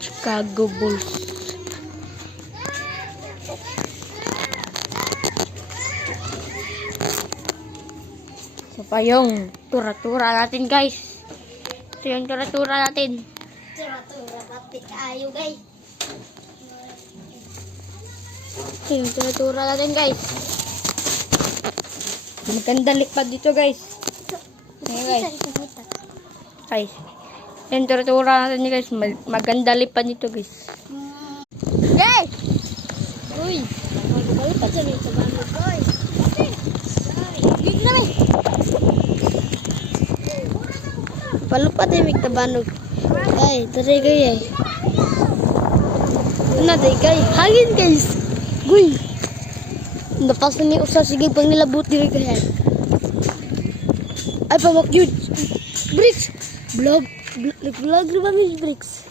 Chicago Bulls. So pa yung tura-tura natin guys. Ito yung tura-tura natin. Tura-tura kapit tayo guys. Ito yung tura-tura natin guys. Magandang lipad dito guys. Ayan guys. Guys. Yung tura-tura natin guys. Magandang lipad dito guys. Guys! Uy! Magpalipad sa nito ba mo guys? Gig na may! Palupad ay may tabanog. Ay, taray gay ay. Ano day gay? Hangin guys! Guy! Napas na ni usa sige pang nilabot diri gay. Ay pamak yun! Bricks! Vlog! Vlog na ba may bricks?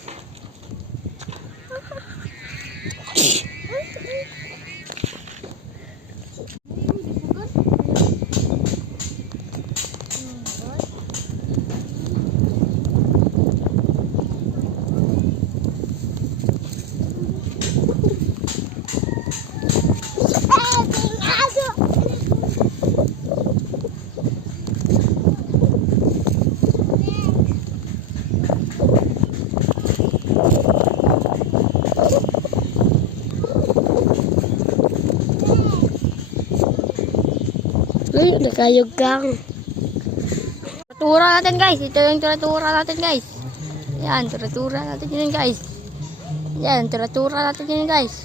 Ay, nakayog kang. Tura natin guys. Ito yung tura-tura natin guys. Yan, tura-tura natin yun guys. Yan, tura-tura natin yun guys.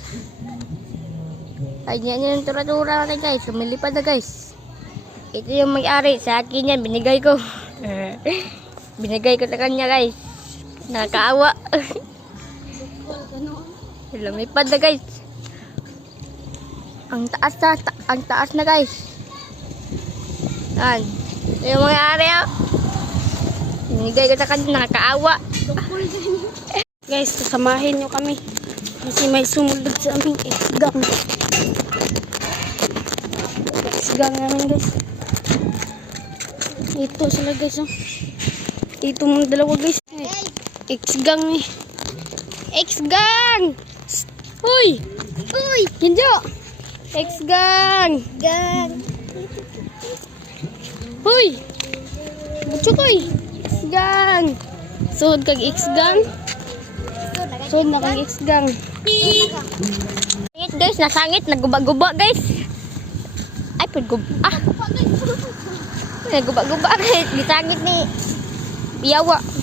Ay, yan yung tura-tura natin guys. Lumilipad na guys. Ito yung may-ari. Sa akin yan, binigay ko. Binigay ko sa kanya guys. Nakakaawa. Lumipad na guys. Ang taas na, ang taas na guys. Yan. Ito yung may-ari ah. Binigay ko sa kanya, nakakaawa. Guys, kasamahin nyo kami. Kasi may sumulod sa aming exgang. Exgang namin guys. Ito sila guys. Oh. Ito mga dalawa guys. Exgang eh. Exgang! Uy! Uy! Hinjo! Exgang! Gang! Uy! Butsukoy! Exgang! Suod kag exgang. Suod na kag exgang. Sangit guys, nasangit, nagguba-guba guys. Ay, pagguba. Ah! Nagguba-guba guys, disangit ni Biyawa.